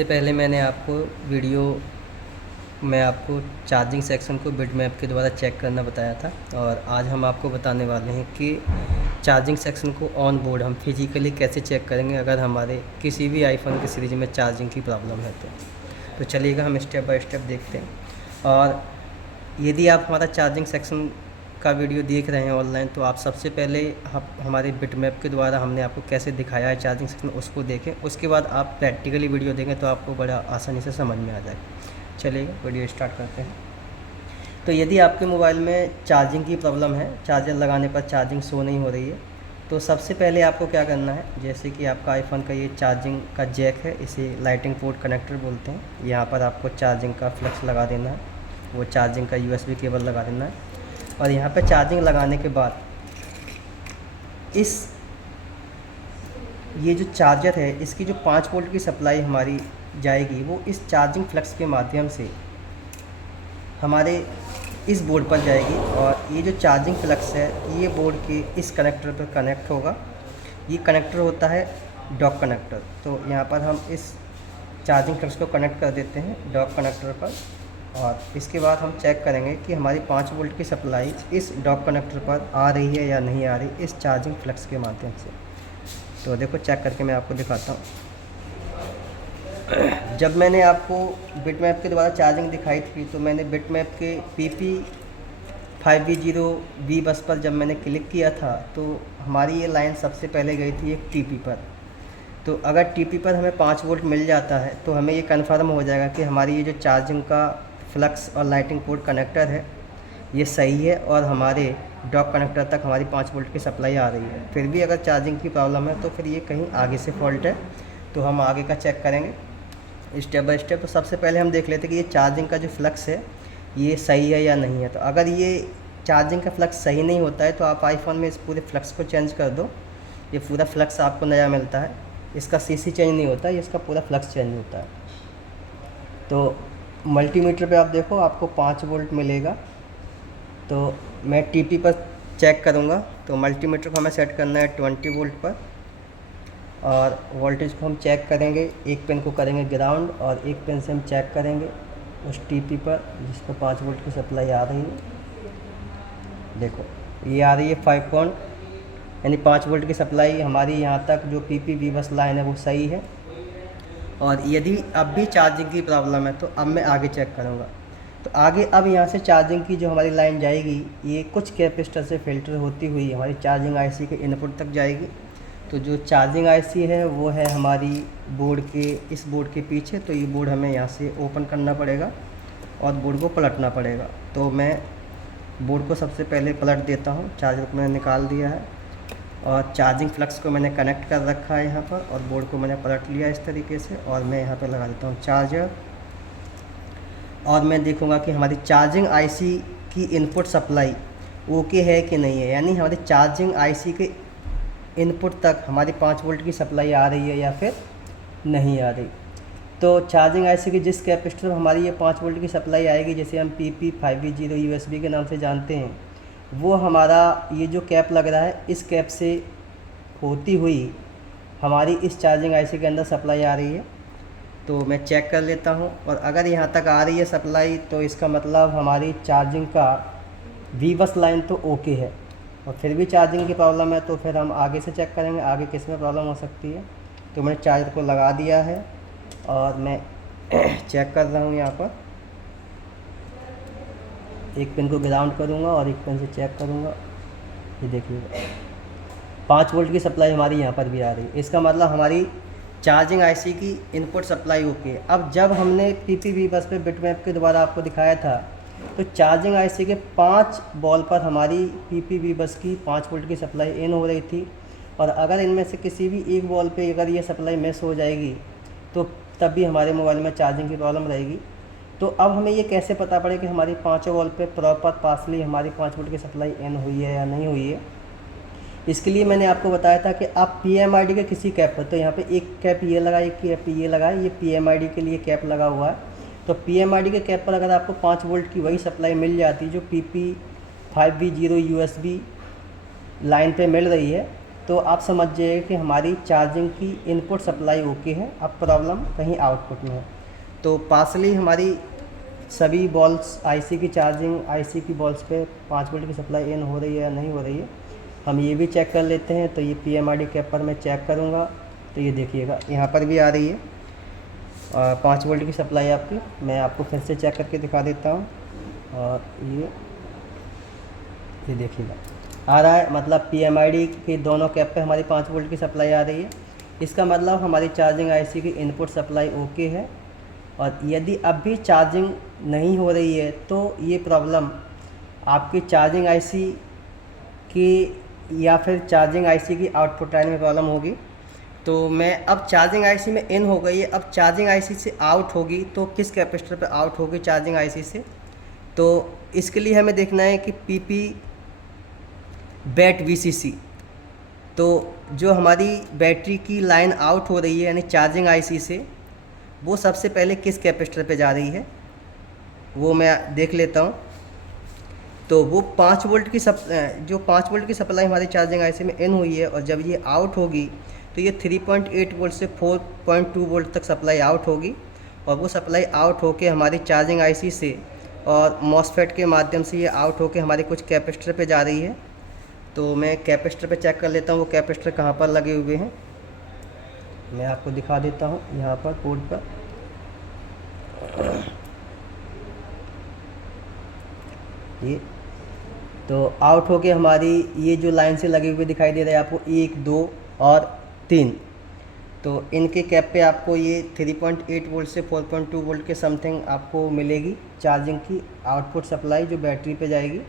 इससे पहले मैंने आपको वीडियो में आपको चार्जिंग सेक्शन को बिटमैप के द्वारा चेक करना बताया था, और आज हम आपको बताने वाले हैं कि चार्जिंग सेक्शन को ऑन बोर्ड हम फिजिकली कैसे चेक करेंगे अगर हमारे किसी भी आईफोन की सीरीज में चार्जिंग की प्रॉब्लम है। तो चलिएगा हम स्टेप बाय स्टेप देखते हैं। और यदि आप हमारा चार्जिंग सेक्शन का वीडियो देख रहे हैं ऑनलाइन, तो आप सबसे पहले हमारे बिटमैप के द्वारा हमने आपको कैसे दिखाया है चार्जिंग सेक्शन, उसको देखें। उसके बाद आप प्रैक्टिकली वीडियो देखें तो आपको बड़ा आसानी से समझ में आ जाएगा। चलिए वीडियो स्टार्ट करते हैं। तो यदि आपके मोबाइल में चार्जिंग की प्रॉब्लम है, चार्जर लगाने पर चार्जिंग शो नहीं हो रही है, तो सबसे पहले आपको क्या करना है, जैसे कि आपका आईफोन का ये चार्जिंग का जैक है, इसे लाइटिंग पोर्ट कनेक्टर बोलते हैं। यहाँ पर आपको चार्जिंग का फ्लक्स लगा देना है, वो चार्जिंग का यूएसबी केबल लगा देना है। और यहाँ पर चार्जिंग लगाने के बाद ये जो चार्जर है, इसकी जो 5 वोल्ट की सप्लाई हमारी जाएगी, वो इस चार्जिंग फ्लक्स के माध्यम से हमारे इस बोर्ड पर जाएगी। और ये जो चार्जिंग फ्लक्स है, ये बोर्ड के इस कनेक्टर पर कनेक्ट होगा। ये कनेक्टर होता है डॉक कनेक्टर। तो यहाँ पर हम इस चार्जिंग फ्लक्स को कनेक्ट कर देते हैं डॉक कनेक्टर पर, और इसके बाद हम चेक करेंगे कि हमारी 5 वोल्ट की सप्लाई इस डॉक कनेक्टर पर आ रही है या नहीं आ रही, इस चार्जिंग फ्लक्स के माध्यम से। तो देखो चेक करके मैं आपको दिखाता हूँ। जब मैंने आपको बिटमैप के द्वारा चार्जिंग दिखाई थी, तो मैंने बिटमैप के PP5V0V बस पर जब मैंने क्लिक किया था, तो हमारी ये लाइन सबसे पहले गई थी एक TP पर। तो अगर TP पर हमें 5 वोल्ट मिल जाता है, तो हमें ये कन्फर्म हो जाएगा कि हमारी ये जो चार्जिंग का फ्लक्स और लाइटिंग पोर्ट कनेक्टर है, ये सही है और हमारे डॉक कनेक्टर तक हमारी 5 वोल्ट की सप्लाई आ रही है। फिर भी अगर चार्जिंग की प्रॉब्लम है, तो फिर ये कहीं आगे से फॉल्ट है। तो हम आगे का चेक करेंगे स्टेप बाय स्टेप। तो सबसे पहले हम देख लेते हैं कि ये चार्जिंग का जो फ्लक्स है, ये सही है या नहीं है। तो अगर ये चार्जिंग का फ्लक्स सही नहीं होता है, तो आप आईफोन में इस पूरे फ्लक्स को चेंज कर दो। ये पूरा फ्लक्स आपको नया मिलता है, इसका CC चेंज नहीं होता है, इसका पूरा फ्लक्स चेंज होता है। तो मल्टीमीटर पे आप देखो, आपको 5 वोल्ट मिलेगा। तो मैं TP पर चेक करूँगा। तो मल्टीमीटर को हमें सेट करना है 20 वोल्ट पर, और वोल्टेज को हम चेक करेंगे। एक पिन को करेंगे ग्राउंड, और एक पिन से हम चेक करेंगे उस TP पर जिस पर 5 वोल्ट की सप्लाई आ रही है। देखो ये आ रही है 5 पॉइंट, यानी 5 वोल्ट की सप्लाई हमारी यहाँ तक जो PP बस लाइन है वो सही है। और यदि अब भी चार्जिंग की प्रॉब्लम है, तो अब मैं आगे चेक करूँगा। तो आगे अब यहाँ से चार्जिंग की जो हमारी लाइन जाएगी, ये कुछ कैपेसिटर से फ़िल्टर होती हुई हमारी चार्जिंग IC के इनपुट तक जाएगी। तो जो चार्जिंग IC है वो है हमारी बोर्ड के, इस बोर्ड के पीछे। तो ये बोर्ड हमें यहाँ से ओपन करना पड़ेगा और बोर्ड को पलटना पड़ेगा। तो मैं बोर्ड को सबसे पहले पलट देता हूँ। चार्जर को मैंने निकाल दिया है और चार्जिंग फ्लक्स को मैंने कनेक्ट कर रखा है यहाँ पर, और बोर्ड को मैंने पलट लिया इस तरीके से। और मैं यहाँ पर लगा देता हूँ चार्जर, और मैं देखूँगा कि हमारी चार्जिंग IC की इनपुट सप्लाई ओके है कि नहीं है, यानी हमारी चार्जिंग IC के इनपुट तक हमारी 5 वोल्ट की सप्लाई आ रही है या फिर नहीं आ रही। तो चार्जिंग IC की जिस कैपेसिटर में हमारी ये 5 वोल्ट की सप्लाई आएगी, जैसे हम PP5V0 USB के नाम से जानते हैं, वो हमारा ये जो कैप लग रहा है, इस कैप से होती हुई हमारी इस चार्जिंग IC के अंदर सप्लाई आ रही है। तो मैं चेक कर लेता हूँ, और अगर यहाँ तक आ रही है सप्लाई, तो इसका मतलब हमारी चार्जिंग का V बस लाइन तो ओके है। और फिर भी चार्जिंग की प्रॉब्लम है, तो फिर हम आगे से चेक करेंगे आगे किस में प्रॉब्लम हो सकती है। तो मैंने चार्जर को लगा दिया है और मैं चेक कर रहा हूँ। यहाँ पर एक पिन को ग्राउंड करूँगा और एक पिन से चेक करूँगा। ये देखिएगा 5 वोल्ट की सप्लाई हमारी यहाँ पर भी आ रही है। इसका मतलब हमारी चार्जिंग IC की इनपुट सप्लाई ओके है। अब जब हमने PP बस पे बिटमैप के द्वारा आपको दिखाया था, तो चार्जिंग IC के 5 बॉल पर हमारी PP बस की 5 वोल्ट की सप्लाई इन हो रही थी। और अगर इनमें से किसी भी एक बॉल पे अगर ये सप्लाई मिस हो जाएगी, तो तब भी हमारे मोबाइल में चार्जिंग की प्रॉब्लम रहेगी। तो अब हमें ये कैसे पता पड़े कि हमारी 5 बॉल पे प्रॉपर पासली हमारी 5 वोल्ट की सप्लाई इन हुई है या नहीं हुई है। इसके लिए मैंने आपको बताया था कि आप PMID के किसी कैप पर, तो यहाँ पे एक कैप ये लगा, एक कैप ये लगा है, ये PMID के लिए कैप लगा हुआ है। तो PMID के कैप पर अगर आपको 5 वोल्ट की वही सप्लाई मिल जाती जो PP5V0 USB लाइन पे मिल रही है, तो आप समझ जाइए कि हमारी चार्जिंग की इनपुट सप्लाई ओके है, अब प्रॉब्लम कहीं आउटपुट में है। तो पार्सली हमारी सभी बॉल्स आईसी की चार्जिंग, आईसी की बॉल्स पे 5 वोल्ट की सप्लाई इन हो रही है या नहीं हो रही है, हम ये भी चेक कर लेते हैं। तो ये PMRD कैप पर मैं चेक करूँगा, तो ये देखिएगा यहाँ पर भी आ रही है 5 वोल्ट की सप्लाई आपकी। मैं आपको फिर से चेक करके दिखा देता हूँ। और ये देखिएगा आ रहा है, मतलब PMID के दोनों कैप पे हमारी 5 वोल्ट की सप्लाई आ रही है। इसका मतलब हमारी चार्जिंग आईसी की इनपुट सप्लाई ओके है। और यदि अब भी चार्जिंग नहीं हो रही है तो ये प्रॉब्लम आपकी चार्जिंग आईसी की या फिर चार्जिंग आईसी की आउटपुट लाइन में प्रॉब्लम होगी। तो मैं अब चार्जिंग आईसी में इन हो गई है, अब चार्जिंग आईसी से आउट होगी तो किस कैपेसिटर पे आउट होगी चार्जिंग आईसी से। तो इसके लिए हमें देखना है कि PP बैट VCC, तो जो हमारी बैटरी की लाइन आउट हो रही है यानी चार्जिंग आईसी से, वो सबसे पहले किस कैपेसिटर पे जा रही है वो मैं देख लेता हूँ। तो वो 5 वोल्ट की जो 5 वोल्ट की सप्लाई हमारी चार्जिंग आईसी में इन हुई है, और जब ये आउट होगी तो ये 3.8 वोल्ट से 4.2 वोल्ट तक सप्लाई आउट होगी। और वो सप्लाई आउट होके हमारी चार्जिंग आईसी से और मॉसफेट के माध्यम से ये आउट होके हमारे कुछ कैपेसिटर पे जा रही है। तो मैं कैपेसिटर पे चेक कर लेता हूँ वो कैपेसिटर कहाँ पर लगे हुए हैं, मैं आपको दिखा देता हूँ यहाँ पर पोर्ट पर। ये तो आउट होके हमारी ये जो लाइन से लगे हुए दिखाई दे रहे हैं आपको 1, 2 और 3, तो इनके कैप पे आपको ये 3.8 वोल्ट से 4.2 वोल्ट के समथिंग आपको मिलेगी चार्जिंग की आउटपुट सप्लाई जो बैटरी पे जाएगी।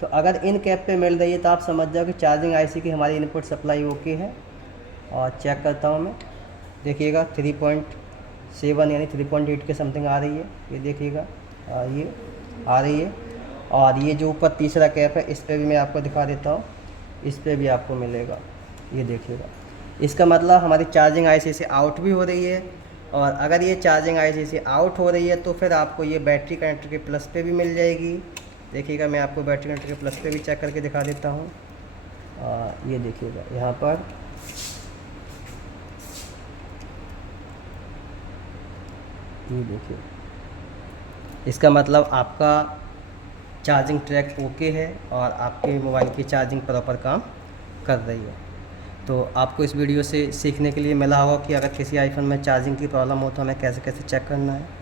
तो अगर इन कैप पे मिल रही है तो आप समझ जाओ कि चार्जिंग आईसी की हमारी इनपुट सप्लाई ओके है। और चेक करता हूँ मैं, देखिएगा 3.7 यानी 3.8 के समथिंग आ रही है, ये देखिएगा ये आ रही है। और ये जो ऊपर तीसरा कैप है इस पर भी मैं आपको दिखा देता हूँ, इस पर भी आपको मिलेगा, ये देखिएगा। इसका मतलब हमारी चार्जिंग आईसी से आउट भी हो रही है। और अगर ये चार्जिंग आईसी से आउट हो रही है तो फिर आपको ये बैटरी कनेक्टर के प्लस पे भी मिल जाएगी। देखिएगा मैं आपको बैटरी कनेक्टर के प्लस पे भी चेक करके दिखा देता हूँ। ये देखिएगा यहाँ पर ये देखिए, इसका मतलब आपका चार्जिंग ट्रैक ओके है और आपके मोबाइल की चार्जिंग प्रॉपर काम कर रही है। तो आपको इस वीडियो से सीखने के लिए मिला होगा कि अगर किसी आईफोन में चार्जिंग की प्रॉब्लम हो तो हमें कैसे कैसे चेक करना है।